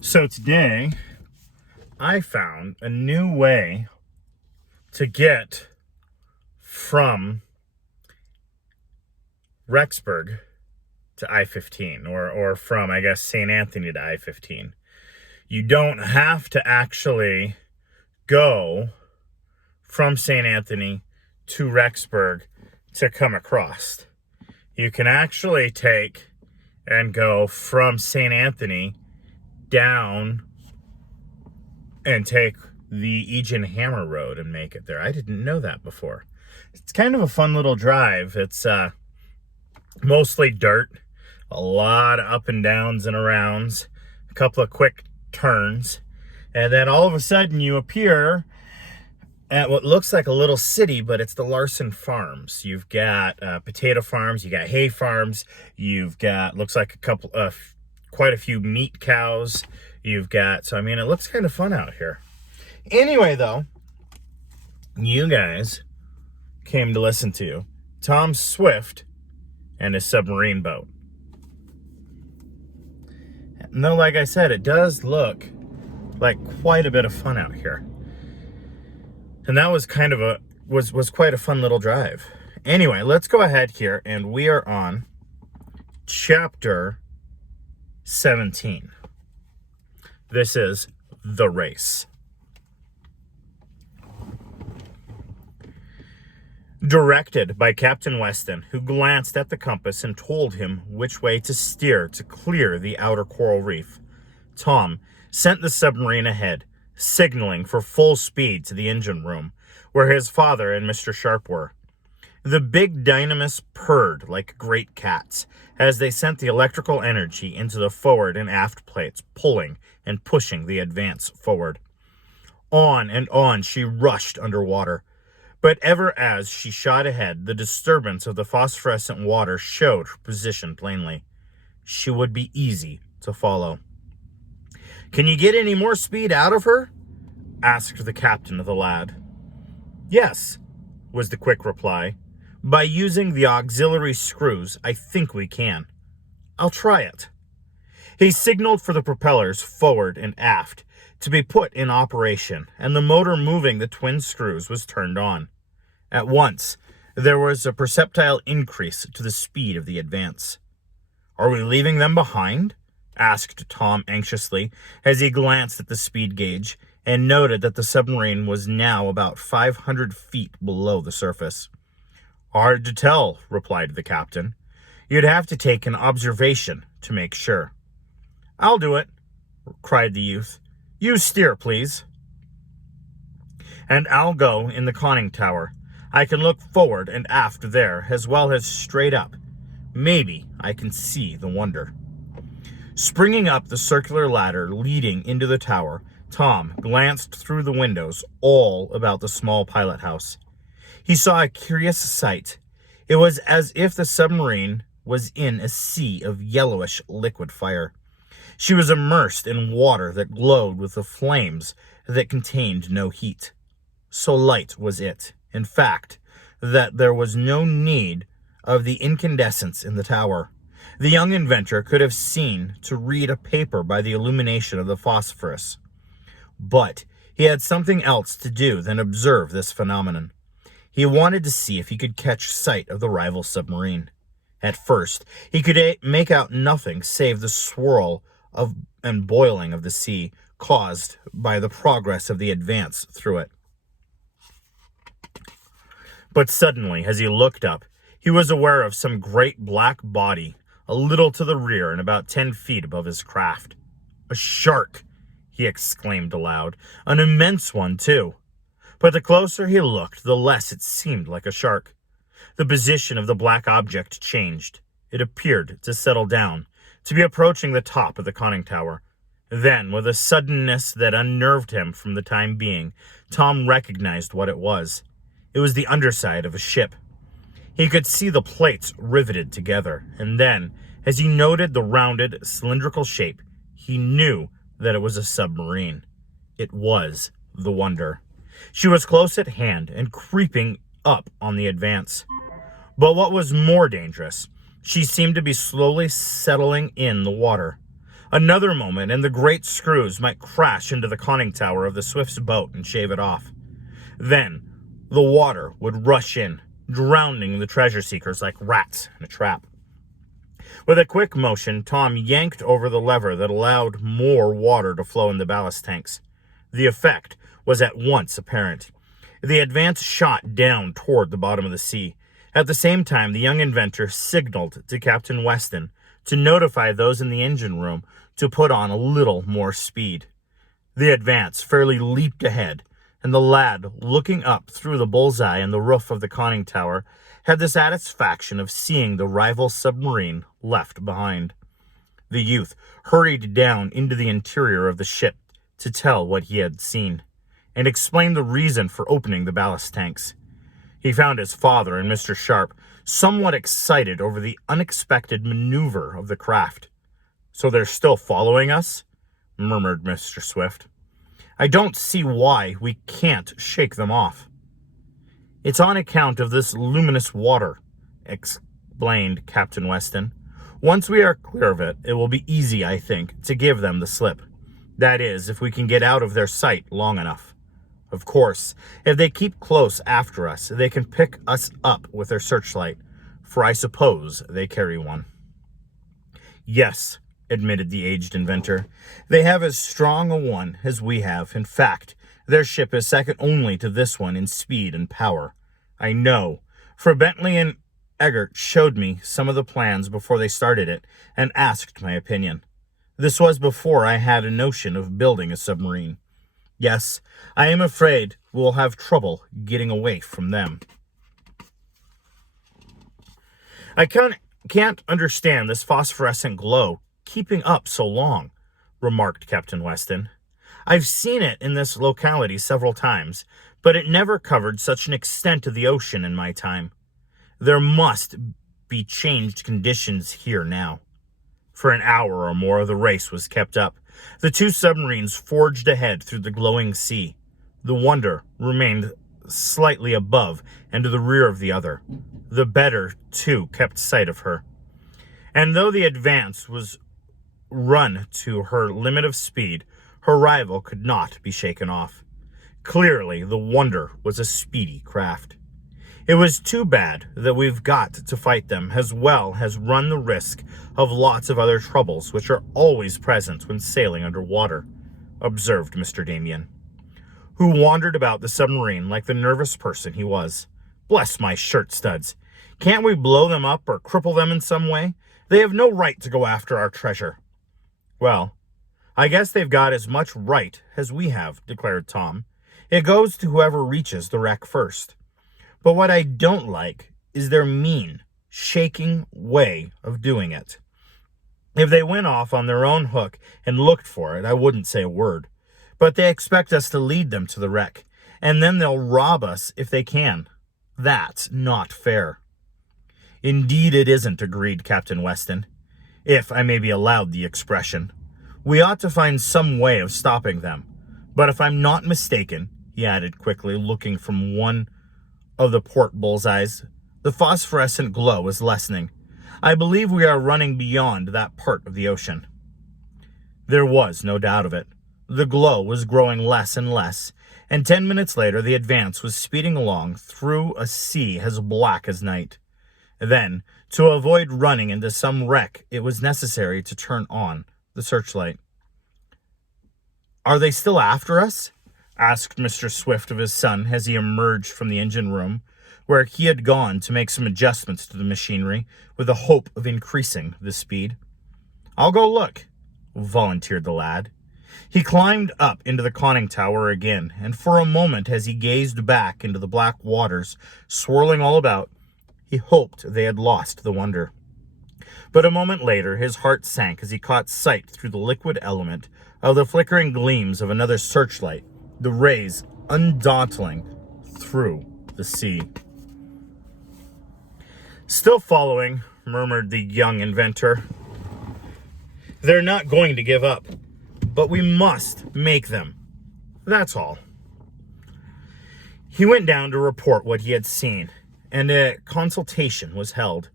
So today, I found a new way to get from Rexburg to I-15, or from, I guess, St. Anthony to I-15. You don't have to actually go from St. Anthony to Rexburg to come across. You can actually take and go from St. Anthony down and take the Egan Hammer Road and make it there. I didn't know that before. It's kind of a fun little drive. It's mostly dirt, a lot of up and downs and arounds, a couple of quick turns, and then all of a sudden you appear at what looks like a little city, but it's the Larson Farms. You've got potato farms, you got hay farms, you've got, looks like a couple of, quite a few meat cows. You've got, so I mean, it looks kind of fun out here. Anyway, though, you guys came to listen to Tom Swift and his submarine boat. And though, like I said, it does look like quite a bit of fun out here. And that was kind of was quite a fun little drive. Anyway, let's go ahead here, and we are on chapter 17. This is The Race. Directed by Captain Weston, who glanced at the compass and told him which way to steer to clear the outer coral reef, Tom sent the submarine ahead, signaling for full speed to the engine room, where his father and Mr. Sharp were. The big dynamis purred like great cats as they sent the electrical energy into the forward and aft plates, pulling and pushing the Advance forward. On and on she rushed underwater. But ever as she shot ahead, the disturbance of the phosphorescent water showed her position plainly. She would be easy to follow. "Can you get any more speed out of her?" asked the captain of the lad. "Yes," was the quick reply. "By using the auxiliary screws, I think we can. I'll try it." He signaled for the propellers forward and aft to be put in operation, and the motor moving the twin screws was turned on. At once, there was a perceptible increase to the speed of the Advance. "Are we leaving them behind?" asked Tom anxiously as he glanced at the speed gauge and noted that the submarine was now about 500 feet below the surface. "Hard to tell," replied the captain. "You'd have to take an observation to make sure." "I'll do it," cried the youth. "You steer, please." "And I'll go in the conning tower. I can look forward and aft there, as well as straight up. Maybe I can see the Wonder." Springing up the circular ladder leading into the tower, Tom glanced through the windows all about the small pilot house. He saw a curious sight. It was as if the submarine was in a sea of yellowish liquid fire. She was immersed in water that glowed with the flames that contained no heat. So light was it, in fact, that there was no need of the incandescents in the tower. The young inventor could have seen to read a paper by the illumination of the phosphorus. But he had something else to do than observe this phenomenon. He wanted to see if he could catch sight of the rival submarine. At first, he could make out nothing save the swirl of and boiling of the sea caused by the progress of the Advance through it. But suddenly, as he looked up, he was aware of some great black body a little to the rear and about 10 feet above his craft. "A shark!" he exclaimed aloud. "An immense one, too." But the closer he looked, the less it seemed like a shark. The position of the black object changed. It appeared to settle down, to be approaching the top of the conning tower. Then, with a suddenness that unnerved him from the time being, Tom recognized what it was. It was the underside of a ship. He could see the plates riveted together, and then, as he noted the rounded, cylindrical shape, he knew that it was a submarine. It was the Wonder. She was close at hand and creeping up on the Advance. But what was more dangerous, she seemed to be slowly settling in the water. Another moment, and the great screws might crash into the conning tower of the Swift's boat and shave it off. Then, the water would rush in, drowning the treasure seekers like rats in a trap. With a quick motion, Tom yanked over the lever that allowed more water to flow in the ballast tanks. The effect was at once apparent. The Advance shot down toward the bottom of the sea. At the same time, the young inventor signaled to Captain Weston to notify those in the engine room to put on a little more speed. The Advance fairly leaped ahead, and the lad, looking up through the bullseye in the roof of the conning tower, had the satisfaction of seeing the rival submarine left behind. The youth hurried down into the interior of the ship to tell what he had seen, and explain the reason for opening the ballast tanks. He found his father and Mr. Sharp somewhat excited over the unexpected maneuver of the craft. "So they're still following us?" murmured Mr. Swift. "I don't see why we can't shake them off." "It's on account of this luminous water," explained Captain Weston. "Once we are clear of it, it will be easy, I think, to give them the slip. That is, if we can get out of their sight long enough. Of course, if they keep close after us, they can pick us up with their searchlight, for I suppose they carry one." "Yes," admitted the aged inventor. "They have as strong a one as we have. In fact, their ship is second only to this one in speed and power. I know, for Bentley and Eggert showed me some of the plans before they started it and asked my opinion. This was before I had a notion of building a submarine. Yes, I am afraid we'll have trouble getting away from them." "I can't understand this phosphorescent glow keeping up so long," remarked Captain Weston. "I've seen it in this locality several times, but it never covered such an extent of the ocean in my time. There must be changed conditions here now." For an hour or more, the race was kept up. The two submarines forged ahead through the glowing sea. The Wonder remained slightly above and to the rear of the other. The better, too, kept sight of her. And though the Advance was run to her limit of speed, her rival could not be shaken off. Clearly, the Wonder was a speedy craft. It was too bad that we've got to fight them, as well as run the risk of lots of other troubles which are always present when sailing underwater, observed Mr. Damien, who wandered about the submarine like the nervous person he was. "Bless my shirt studs! Can't we blow them up or cripple them in some way? They have no right to go after our treasure." "Well, I guess they've got as much right as we have," declared Tom. "It goes to whoever reaches the wreck first. But what I don't like is their mean, shaking way of doing it. If they went off on their own hook and looked for it, I wouldn't say a word. But they expect us to lead them to the wreck, and then they'll rob us if they can. That's not fair." "Indeed it isn't," agreed Captain Weston, "if I may be allowed the expression. We ought to find some way of stopping them. But if I'm not mistaken," he added quickly, looking from one of the port bullseyes, "the phosphorescent glow is lessening. I believe we are running beyond that part of the ocean." There was no doubt of it. The glow was growing less and less, and 10 minutes later the Advance was speeding along through a sea as black as night. Then, to avoid running into some wreck, it was necessary to turn on the searchlight. "Are they still after us?" asked Mr. Swift of his son as he emerged from the engine room, where he had gone to make some adjustments to the machinery with the hope of increasing the speed. "I'll go look," volunteered the lad. He climbed up into the conning tower again, and for a moment as he gazed back into the black waters swirling all about, he hoped they had lost the Wonder. But a moment later his heart sank as he caught sight through the liquid element of the flickering gleams of another searchlight, the rays undaunting through the sea. "Still following," murmured the young inventor. "They're not going to give up, but we must make them. That's all." He went down to report what he had seen, and a consultation was held.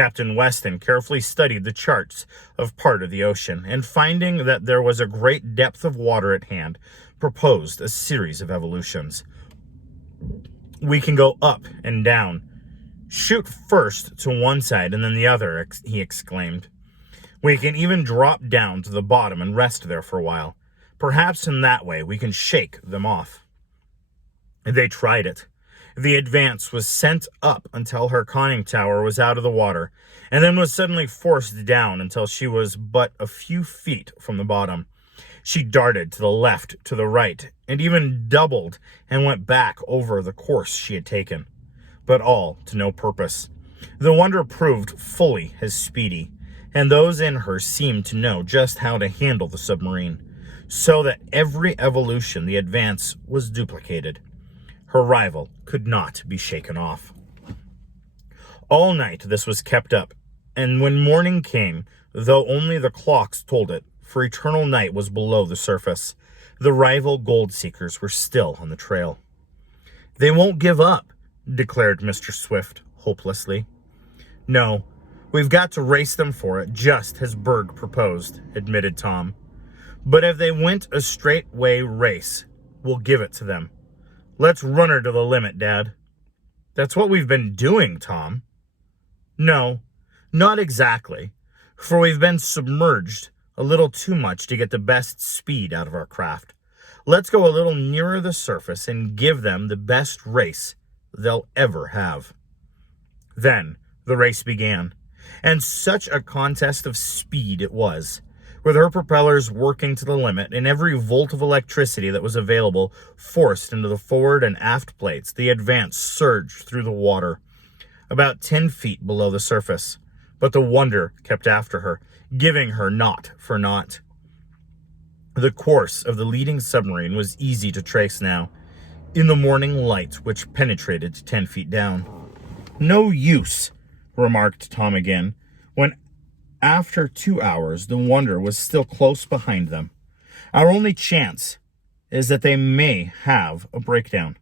Captain Weston carefully studied the charts of part of the ocean, and finding that there was a great depth of water at hand, proposed a series of evolutions. "We can go up and down. Shoot first to one side and then the other," he exclaimed. "We can even drop down to the bottom and rest there for a while. Perhaps in that way we can shake them off." They tried it. The Advance was sent up until her conning tower was out of the water, and then was suddenly forced down until she was but a few feet from the bottom. She darted to the left, to the right, and even doubled and went back over the course she had taken. But all to no purpose. The Wonder proved fully as speedy, and those in her seemed to know just how to handle the submarine, so that every evolution the Advance was duplicated. Her rival could not be shaken off. All night this was kept up, and when morning came, though only the clocks told it, for eternal night was below the surface, the rival gold seekers were still on the trail. "They won't give up," declared Mr. Swift hopelessly. "No, we've got to race them for it, just as Berg proposed," admitted Tom. "But if they went a straight-way race, we'll give it to them. Let's run her to the limit, Dad." "That's what we've been doing, Tom." "No, not exactly, for we've been submerged a little too much to get the best speed out of our craft. Let's go a little nearer the surface and give them the best race they'll ever have." Then the race began, and such a contest of speed it was, with her propellers working to the limit and every volt of electricity that was available forced into the forward and aft plates. The Advance surged through the water, about 10 feet below the surface, but the Wonder kept after her, giving her knot for knot. The course of the leading submarine was easy to trace now, in the morning light which penetrated 10 feet down. "No use," remarked Tom again, when after 2 hours the Wonder was still close behind them. "Our only chance is that they may have a breakdown,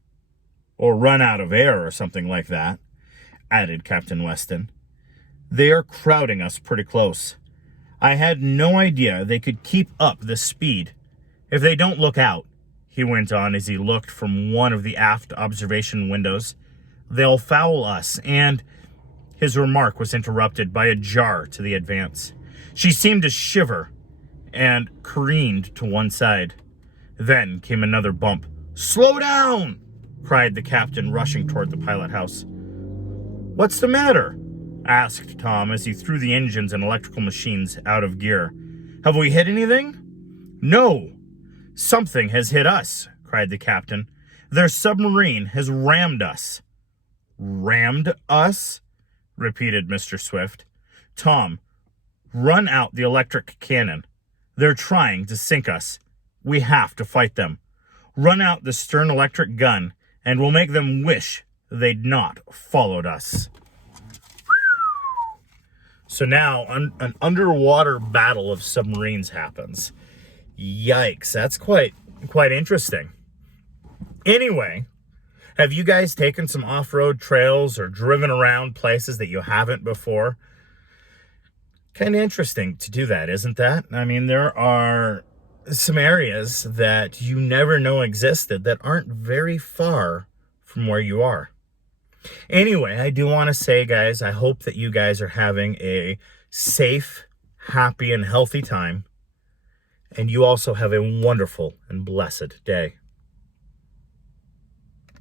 or run out of air or something like that," added Captain Weston. "They are crowding us pretty close. I had no idea they could keep up this speed. If they don't look out," he went on as he looked from one of the aft observation windows, "they'll foul us, and—" His remark was interrupted by a jar to the Advance. She seemed to shiver and careened to one side. Then came another bump. "Slow down!" cried the captain, rushing toward the pilot house. "What's the matter?" asked Tom as he threw the engines and electrical machines out of gear. "Have we hit anything?" "No. Something has hit us," cried the captain. "Their submarine has rammed us." "Rammed us?" repeated Mr. Swift. "Tom, run out the electric cannon. They're trying to sink us. We have to fight them. Run out the stern electric gun, and we'll make them wish they'd not followed us." So now an underwater battle of submarines happens. Yikes, that's quite interesting. Anyway, have you guys taken some off-road trails or driven around places that you haven't before? Kind of interesting to do that, isn't that? I mean, there are some areas that you never know existed that aren't very far from where you are. Anyway, I do want to say, guys, I hope that you guys are having a safe, happy, and healthy time. And you also have a wonderful and blessed day.